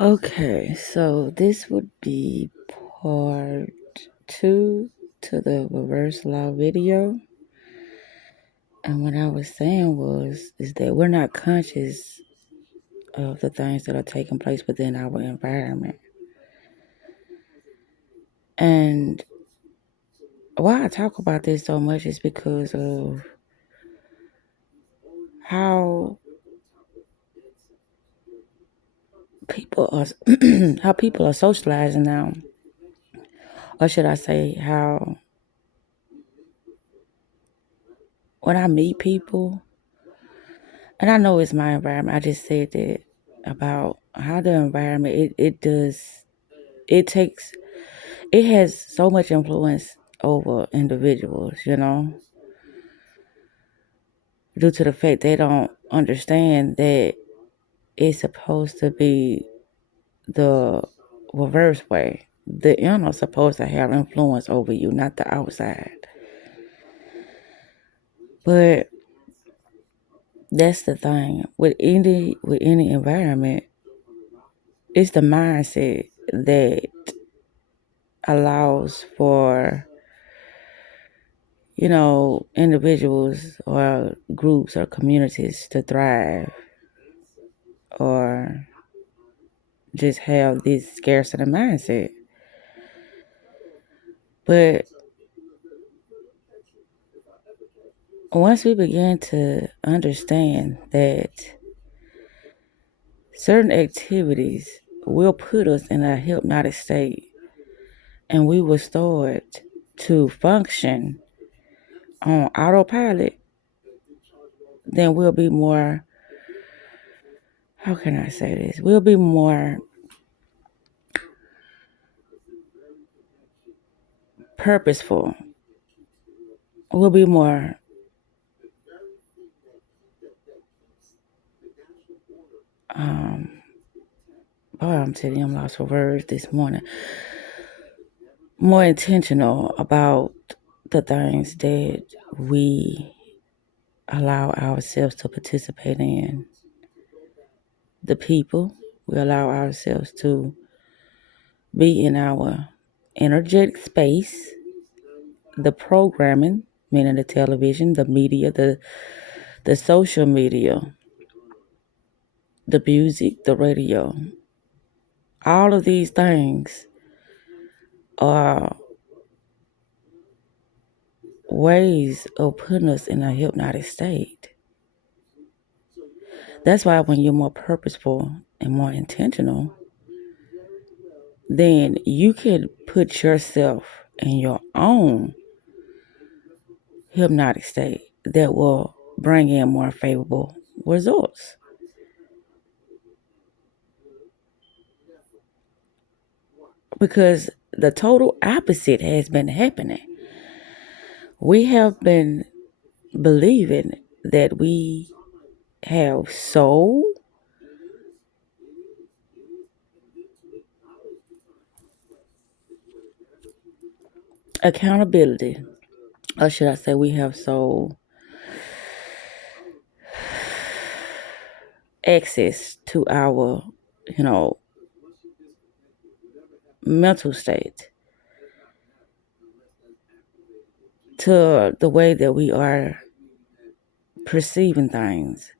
Okay, so this would be part 2 to the reverse law video. And what I was saying is that we're not conscious of the things that are taking place within our environment. And why I talk about this so much is because of how people are how people are socializing now. Or should I say how when I meet people, and I know it's my environment, I just said that about how the environment it takes it has so much influence over individuals, due to the fact they don't understand that it's supposed to be the reverse way. The inner supposed to have influence over you, not the outside. But that's the thing. With any environment, it's the mindset that allows for individuals or groups or communities to thrive or just have this scarcity mindset. But once we begin to understand that certain activities will put us in a hypnotic state and we will start to function on autopilot, then we'll be more, how can I say this? We'll be more purposeful. We'll be more I'm telling you, I'm lost for words this morning. More intentional about the things that we allow ourselves to participate in. The people, we allow ourselves to be in our energetic space, the programming, meaning the television, the media, the social media, the music, the radio. All of these things are ways of putting us in a hypnotic state. That's why when you're more purposeful and more intentional, then you can put yourself in your own hypnotic state that will bring in more favorable results. Because the total opposite has been happening. We have been believing that we have soul, accountability, or should I say we have soul access to our, mental state, to the way that we are perceiving things,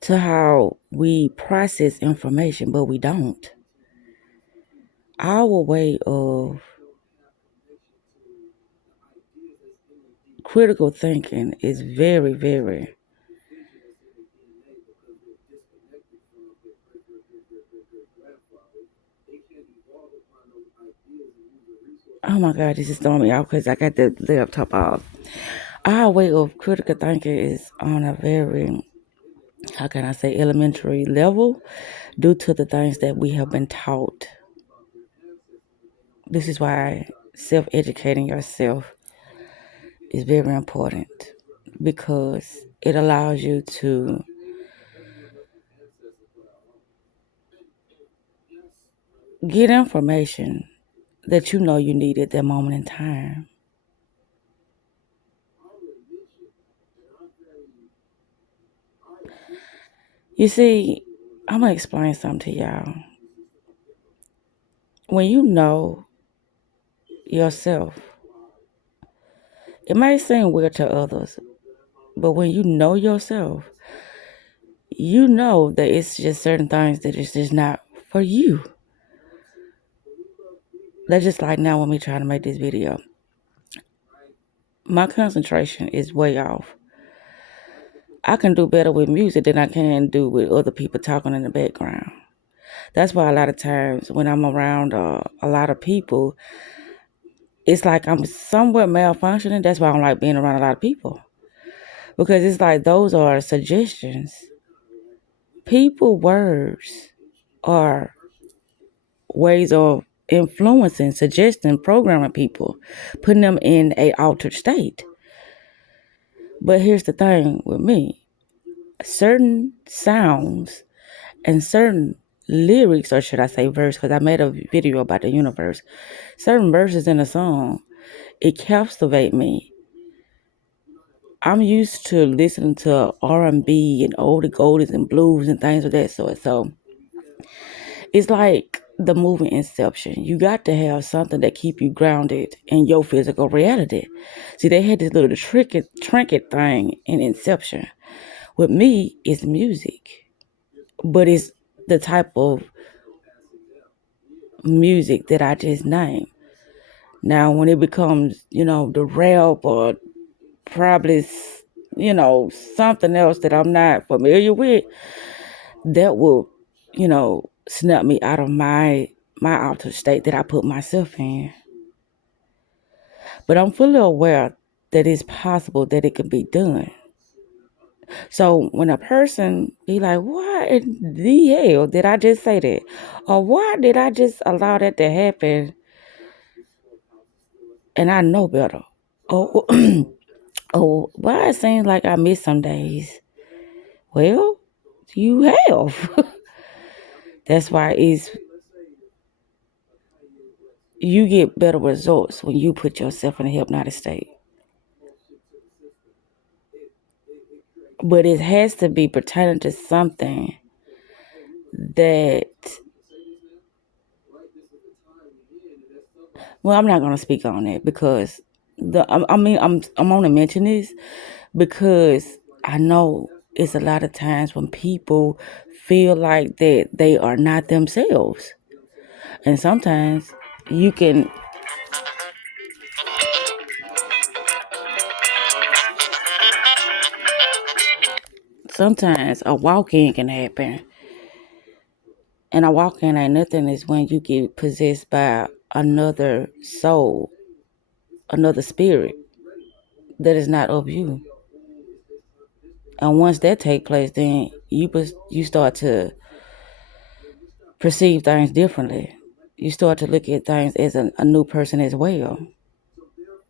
to how we process information, but we don't. Our way of critical thinking is very, very oh my God, this is throwing me off because I got the laptop off. Our way of critical thinking is on a very, how can I say, elementary level due to the things that we have been taught. This is why self-educating yourself is very important because it allows you to get information that you know you need at that moment in time. You see, I'm going to explain something to y'all. When you know yourself, it may seem weird to others, but when you know yourself, you know that it's just certain things that it's just not for you. That's just like now when me trying to make this video. My concentration is way off. I can do better with music than I can do with other people talking in the background. That's why a lot of times when I'm around a lot of people, it's like I'm somewhat malfunctioning. That's why I don't like being around a lot of people. Because it's like those are suggestions. People words are ways of influencing, suggesting, programming people, putting them in a altered state. But here's the thing with me. Certain sounds and certain lyrics, or should I say verse, because I made a video about the universe. Certain verses in a song, it captivate me. I'm used to listening to R&B and oldie goldies and blues and things of that sort. So it's like the movie Inception. You got to have something that keep you grounded in your physical reality. See, they had this little trinket thing in Inception. With me, it's music, but it's the type of music that I just named. Now, when it becomes, the rap or probably, something else that I'm not familiar with, that will, snap me out of my altered state that I put myself in. But I'm fully aware that it's possible that it can be done. So when a person be like, why in the hell did I just say that? Or why did I just allow that to happen? And I know better. Oh, oh, why it seems like I miss some days? Well, you have. That's why you get better results when you put yourself in a hypnotic state. But it has to be pertaining to something that, well, I'm not going to speak on it because I'm only mentioning this because I know it's a lot of times when people feel like that they are not themselves. And sometimes you can, sometimes a walk-in can happen. And a walk-in ain't nothing is when you get possessed by another soul, another spirit that is not of you. And once that take place, then you start to perceive things differently. You start to look at things as a new person as well.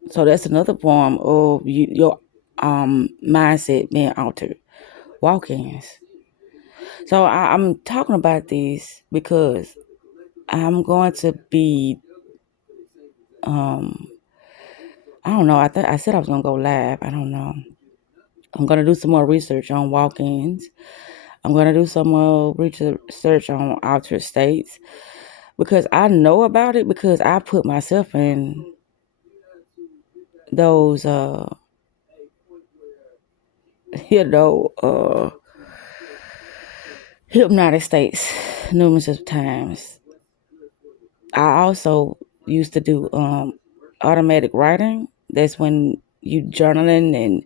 So that's another form of your mindset being altered. Walk-ins. So I'm talking about these because I'm going to be, I don't know. I said I was going to go live. I don't know. I'm going to do some more research on walk-ins. I'm going to do some more research on altered states because I know about it because I put myself in those, hypnotic states numerous of times. I also used to do automatic writing. That's when you journaling and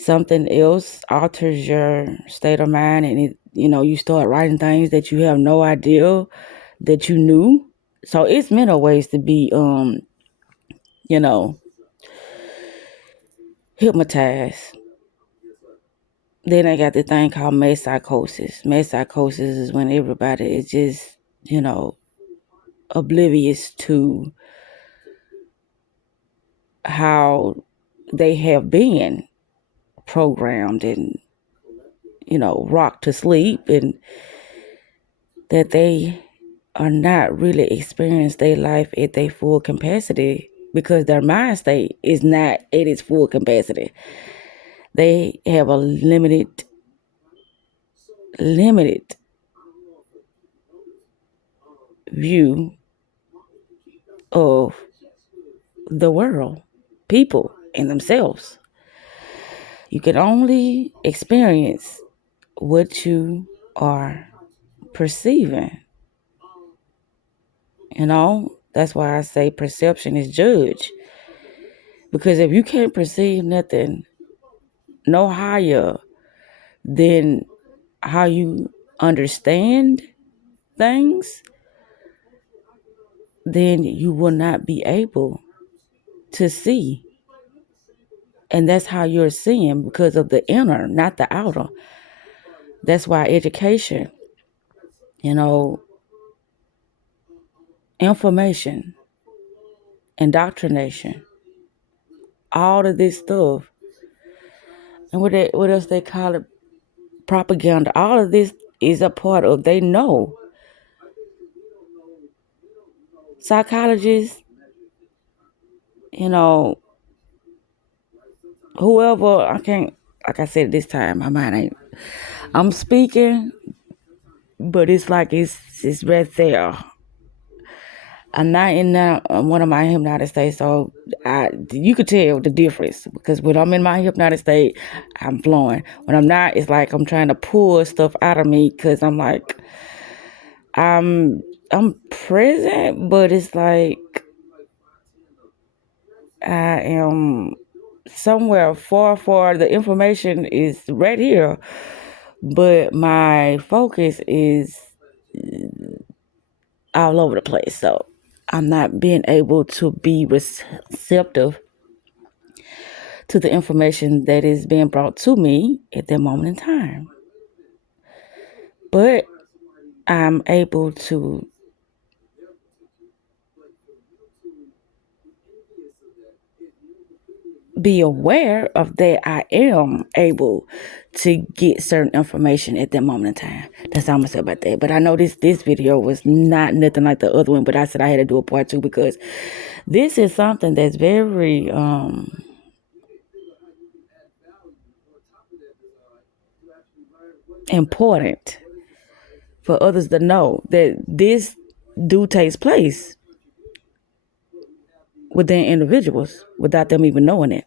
something else alters your state of mind, and you start writing things that you have no idea that you knew. So it's many ways to be hypnotized. Then I got the thing called mass psychosis. Mass psychosis is when everybody is just, oblivious to how they have been programmed and, rocked to sleep, and that they are not really experiencing their life at their full capacity because their mind state is not at its full capacity. They have a limited view of the world, people, and themselves. You can only experience what you are perceiving. That's why I say perception is judge. Because if you can't perceive nothing no higher than how you understand things, then you will not be able to see. And that's how you're seeing, because of the inner, not the outer. That's why education, information, indoctrination, all of this stuff, and what else they call it, propaganda, all of this is a part of, they know. Psychologists, whoever, I can't, like I said this time, my mind ain't, I'm speaking, but it's like it's right there. I'm not in one of my hypnotic states, so you could tell the difference, because when I'm in my hypnotic state, I'm flowing. When I'm not, it's like I'm trying to pull stuff out of me, because I'm like, I'm present, but it's like I am somewhere far. The information is right here, but my focus is all over the place. So I'm not being able to be receptive to the information that is being brought to me at that moment in time. But I'm able to be aware of that. I am able to get certain information at that moment in time. That's all I'm gonna say about that. But I know this video was not nothing like the other one, but I said I had to do a part 2, because this is something that's very important for others to know, that this do takes place within individuals without them even knowing it.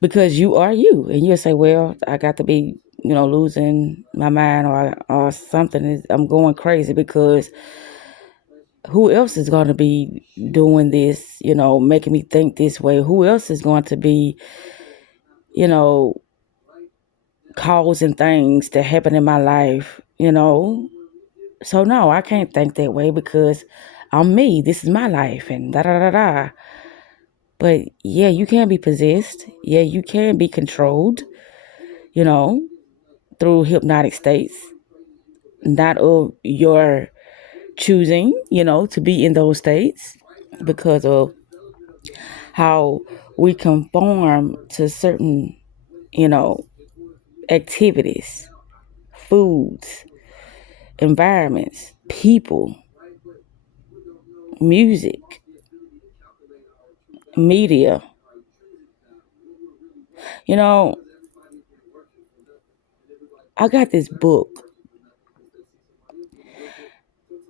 Because you are you, and you'll say, well, I got to be, losing my mind, or something. I'm going crazy, because who else is going to be doing this, making me think this way? Who else is going to be, causing things to happen in my life, So no, I can't think that way, because I'm me. This is my life, and da da da da. But yeah, you can be possessed. Yeah, you can be controlled, through hypnotic states, not of your choosing, to be in those states, because of how we conform to certain, activities, foods, environments, people, music, media. I got this book,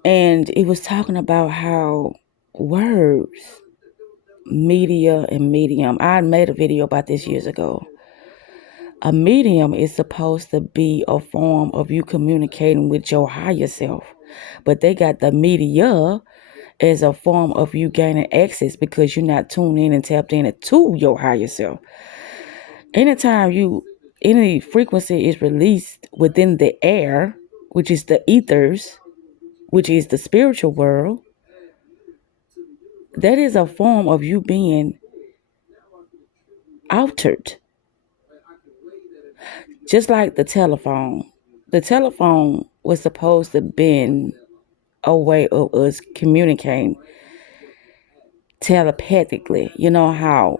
and it was talking about how words, media, and medium. I made a video about this years ago. A medium is supposed to be a form of you communicating with your higher self, but they got the media as a form of you gaining access, because you're not tuned in and tapped in to your higher self. Anytime any frequency is released within the air, which is the ethers, which is the spiritual world, that is a form of you being altered. Just like the telephone. The telephone was supposed to be a way of us communicating telepathically. You know how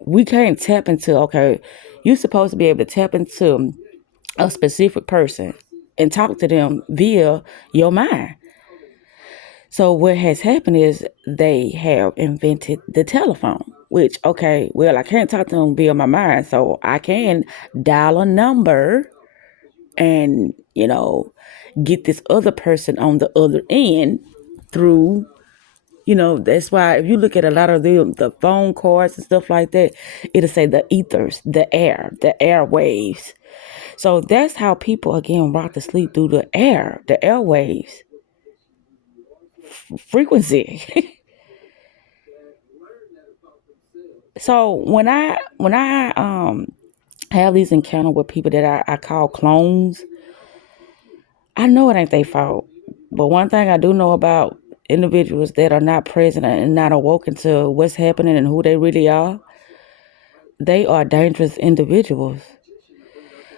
we can't tap into, okay, you're supposed to be able to tap into a specific person and talk to them via your mind. So what has happened is they have invented the telephone, which, okay, well, I can't talk to them via my mind, so I can dial a number and get this other person on the other end through, that's why if you look at a lot of the phone calls and stuff like that, it'll say the ethers, the airwaves. So that's how people, again, rock to sleep through the airwaves, frequency. So when I have these encounters with people that I call clones, I know it ain't their fault. But one thing I do know about individuals that are not present and not awoken to what's happening and who they really are, they are dangerous individuals.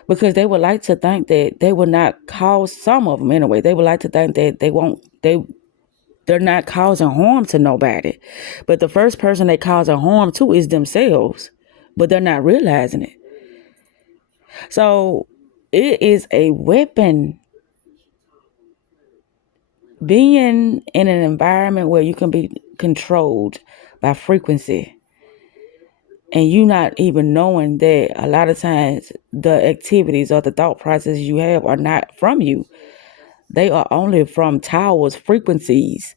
Because they would like to think that they will not cause, some of them anyway, they would like to think that they're not causing harm to nobody. But the first person they causing harm to is themselves. But they're not realizing it. So it is a weapon. Being in an environment where you can be controlled by frequency and you not even knowing that a lot of times the activities or the thought processes you have are not from you. They are only from towers, frequencies,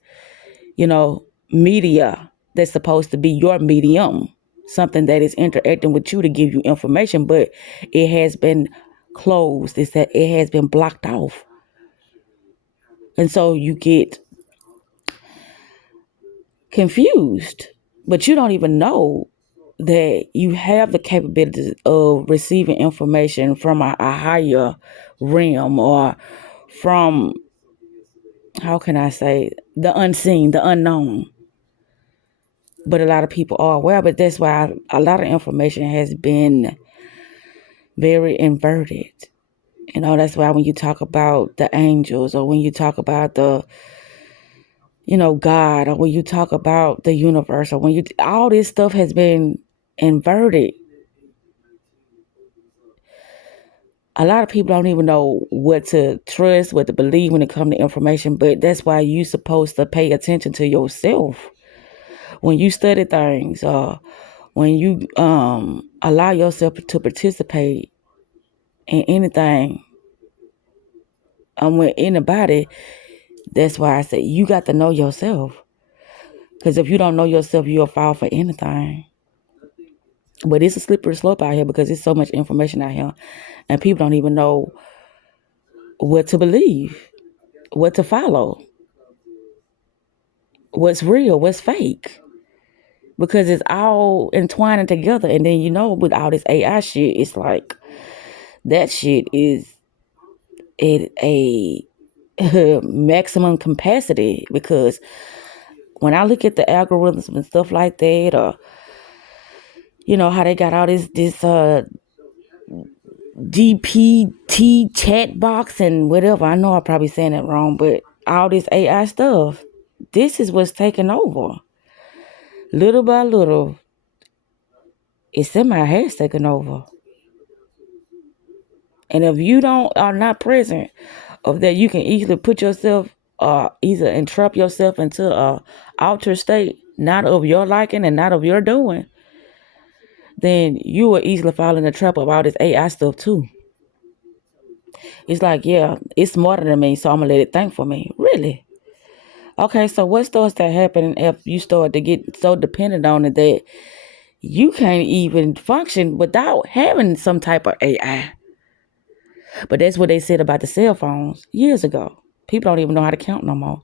media that's supposed to be your medium, something that is interacting with you to give you information, but it has been closed. It's that it has been blocked off. And so you get confused, but you don't even know that you have the capability of receiving information from a higher realm, or from, how can I say, the unseen, the unknown. But a lot of people are aware, but that's why a lot of information has been very inverted. That's why when you talk about the angels, or when you talk about the God, or when you talk about the universe, or all this stuff has been inverted. A lot of people don't even know what to trust, what to believe when it comes to information, but that's why you're supposed to pay attention to yourself. When you study things, or when you allow yourself to participate in anything, with anybody, that's why I say you got to know yourself. Because if you don't know yourself, you'll fall for anything. But it's a slippery slope out here because there's so much information out here, and people don't even know what to believe, what to follow, what's real, what's fake, because it's all entwining together. And then, with all this AI shit, it's like that shit is at a maximum capacity. Because when I look at the algorithms and stuff like that, or how they got all this GPT chat box and whatever. I know I'm probably saying it wrong, but all this AI stuff, this is what's taking over. Little by little, it's in my head taking over. And if you are not present of that, you can easily put yourself, either entrap yourself into a altered state, not of your liking and not of your doing, then you will easily fall in the trap of all this AI stuff too. It's like, yeah, it's smarter than me, so I'm gonna let it think for me. Really? Okay, so what starts to happen if you start to get so dependent on it that you can't even function without having some type of AI? But that's what they said about the cell phones years ago. People don't even know how to count no more.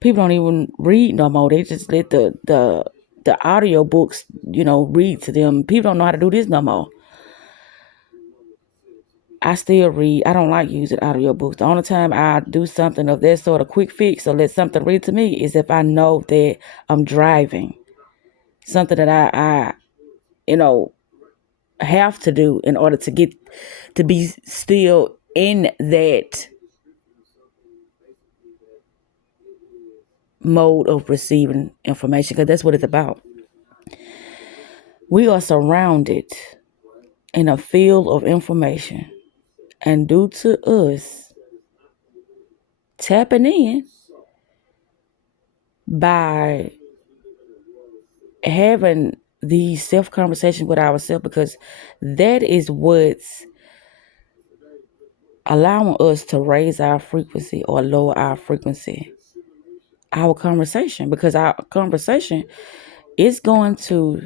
People don't even read no more. They just let the audio books, read to them. People don't know how to do this no more. I still read. I don't like using audio books. The only time I do something of that sort of quick fix or let something read to me is if I know that I'm driving. Something that I have to do in order to get to be still in that mode of receiving information, because that's what it's about. We are surrounded in a field of information, and due to us tapping in by having these self conversations with ourselves, because that is what's allowing us to raise our frequency or lower our frequency, our conversation, because our conversation is going to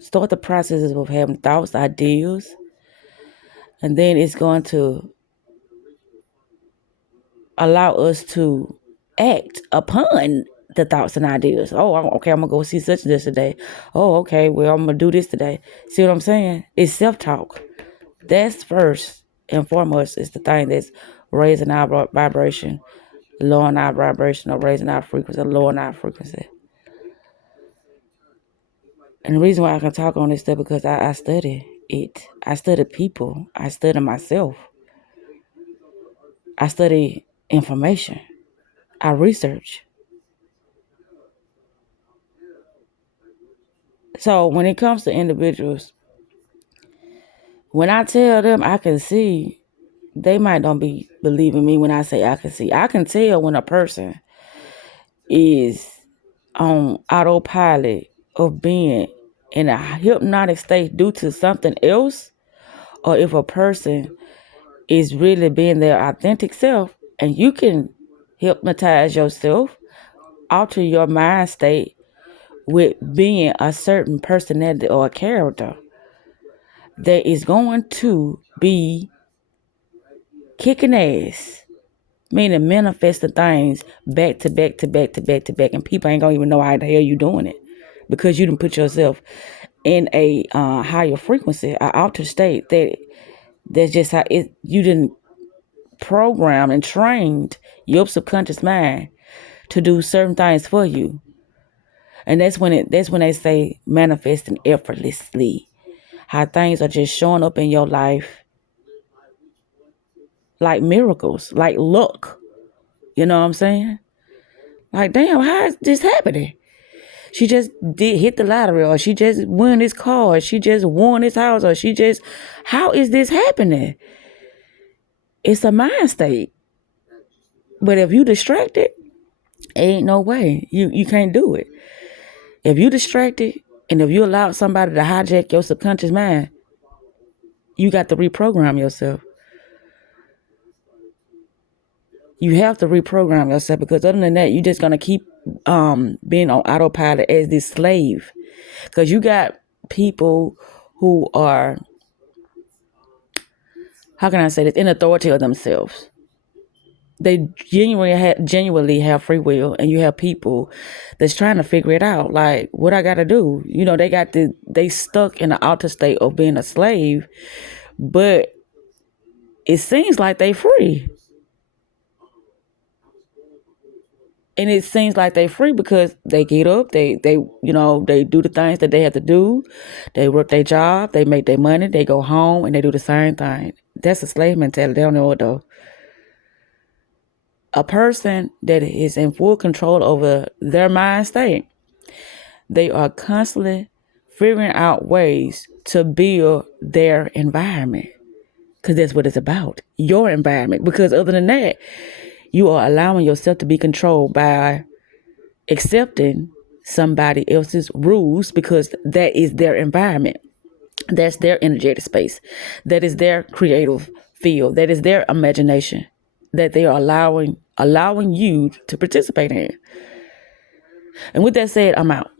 start the processes of having thoughts, ideas, and then it's going to allow us to act upon the thoughts and ideas. Oh, okay, I'm going to go see such and this today. Oh, okay, well, I'm going to do this today. See what I'm saying? It's self-talk. That's first and foremost is the thing that's raising our vibration, lowering our vibration, or raising our frequency, lowering our frequency. And the reason why I can talk on this stuff because I study it. I study people. I study myself. I study information. I research. So when it comes to individuals, when I tell them I can see, they might not be believing me when I say I can see. I can tell when a person is on autopilot of being in a hypnotic state due to something else, or if a person is really being their authentic self, and you can hypnotize yourself, alter your mind state with being a certain personality or a character that is going to be kicking ass, meaning manifesting things back to back to back to back to back, and people ain't gonna even know how the hell you doing it because you didn't put yourself in a higher frequency, an altered state that's just how it. You didn't program and trained your subconscious mind to do certain things for you, and that's when they say manifesting effortlessly. How things are just showing up in your life like miracles, like luck. You know what I'm saying? Like, damn, how is this happening? She just did hit the lottery, or she just won this car, or she just won this house, or she just, how is this happening? It's a mind state. But if you distracted, ain't no way. You can't do it. If you distracted, and if you allow somebody to hijack your subconscious mind, you got to reprogram yourself. You have to reprogram yourself, because other than that, you're just going to keep being on autopilot as this slave. Because you got people who are, how can I say this, in authority of themselves. They genuinely have free will, and you have people that's trying to figure it out. Like, what I got to do? You know, they stuck in the outer state of being a slave, but it seems like they free. And it seems like they free because they get up, they do the things that they have to do. They work their job, they make their money, they go home, and they do the same thing. That's a slave mentality. They don't know it though. A person that is in full control over their mind state, they are constantly figuring out ways to build their environment. Because that's what it's about, your environment. Because other than that, you are allowing yourself to be controlled by accepting somebody else's rules, because that is their environment. That's their energetic space. That is their creative field. That is their imagination that they are allowing you to participate in. And with that said, I'm out.